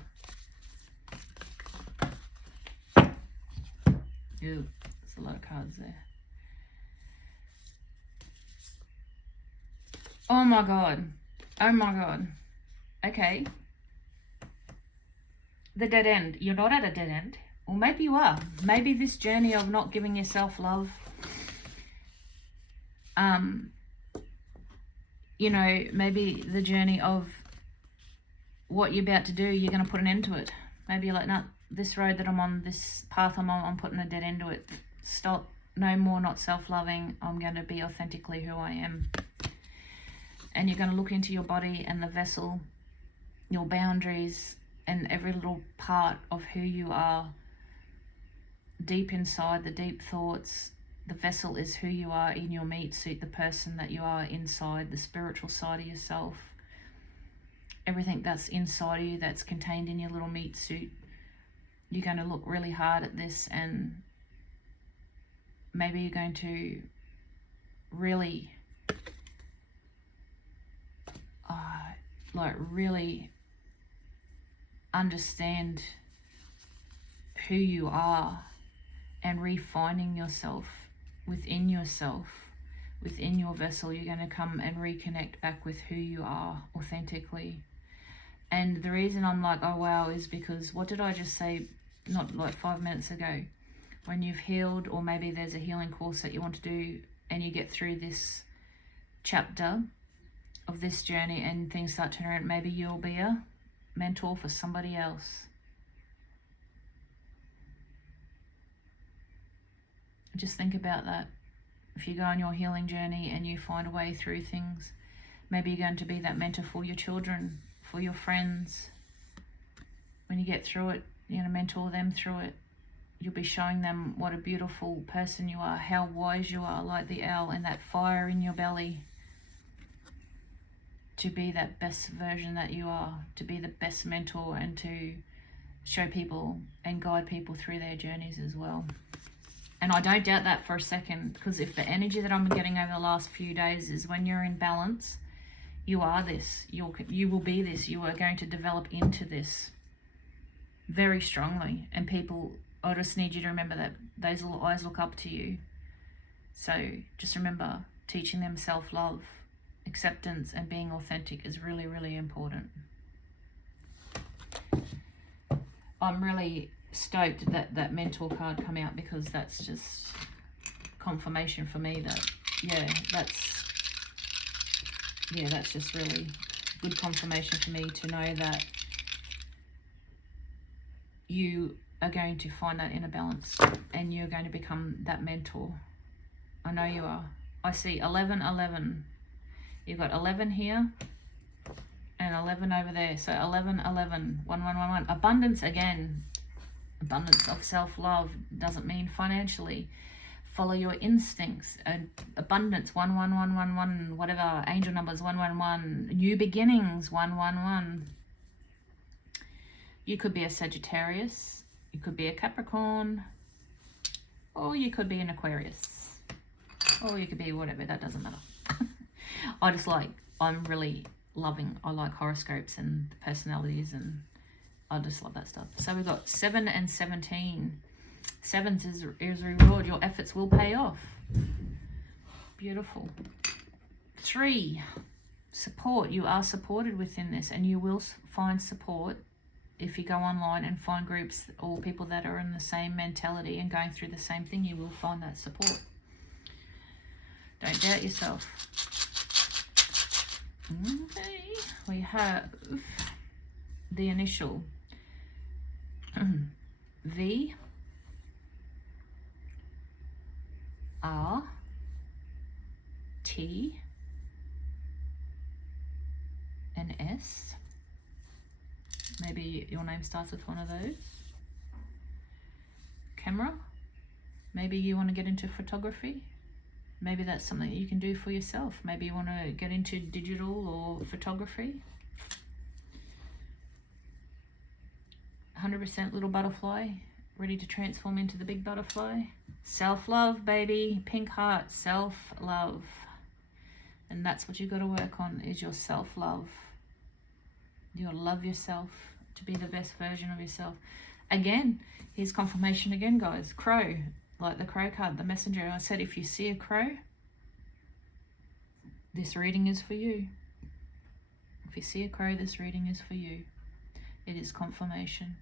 Ew, there's a lot of cards there. Oh my God. Oh my God. Okay. The dead end. You're not at a dead end. Or maybe you are. Maybe this journey of not giving yourself love, you know, maybe the journey of what you're about to do, you're going to put an end to it. Maybe you're like, no, this road that I'm on, this path I'm on, I'm putting a dead end to it. Stop. no more not self-loving. I'm going to be authentically who I am. And you're going to look into your body and the vessel, your boundaries, and every little part of who you are. Deep inside, the deep thoughts, the vessel is who you are in your meat suit, the person that you are inside, the spiritual side of yourself. Everything that's inside of you, that's contained in your little meat suit. You're going to look really hard at this, and maybe you're going to really really understand who you are, and refining yourself within yourself, within your vessel. You're going to come and reconnect back with who you are authentically. And the reason I'm like, oh wow, is because what did I just say not like 5 minutes ago? When you've healed, or maybe there's a healing course that you want to do, and you get through this chapter of this journey and things start to turn around, maybe you'll be a mentor for somebody else. Just think about that. If you go on your healing journey and you find a way through things, maybe you're going to be that mentor for your children, for your friends. When you get through it, you're going to mentor them through it. You'll be showing them what a beautiful person you are, how wise you are, like the owl, and that fire in your belly. To be that best version that you are, to be the best mentor, and to show people and guide people through their journeys as well. And I don't doubt that for a second, because if the energy that I'm getting over the last few days is when you're in balance, you are this, you will be this, you are going to develop into this very strongly. And people, I just need you to remember that those little eyes look up to you. So just remember, teaching them self-love, acceptance, and being authentic is really, really important. I'm really stoked that that mentor card come out, because that's just confirmation for me that that's just really good confirmation for me to know that you are going to find that inner balance, and you're going to become that mentor. I know you are. I see 11, 11. You've got 11 here and 11 over there. So 11, 11, 1, 1, 1, 1. Abundance again. Abundance of self-love doesn't mean financially. Follow your instincts. Abundance, 1, 1, 1, 1, 1, whatever. Angel numbers, 1, 1, 1. New beginnings, 1, 1, 1. You could be a Sagittarius. You could be a Capricorn. Or you could be an Aquarius. Or you could be whatever. That doesn't matter. I'm really loving, I like horoscopes and personalities, and I just love that stuff. So we've got 7 and 17. 7 is reward. Your efforts will pay off. Beautiful. 3, support. You are supported within this, and you will find support if you go online and find groups or people that are in the same mentality and going through the same thing. You will find that support. Don't doubt yourself. Okay, we have the initial V, R, T, and S. Maybe your name starts with one of those. Camera. Maybe you want to get into photography. Maybe that's something that you can do for yourself. Maybe you want to get into digital or photography. 100% little butterfly, ready to transform into the big butterfly. Self-love, baby. Pink heart, self-love. And that's what you've got to work on, is your self-love. You'll love yourself to be the best version of yourself. Again, here's confirmation again, guys. Crow. Like the crow card, the messenger. I said, if you see a crow, this reading is for you. If you see a crow, this reading is for you. It is confirmation.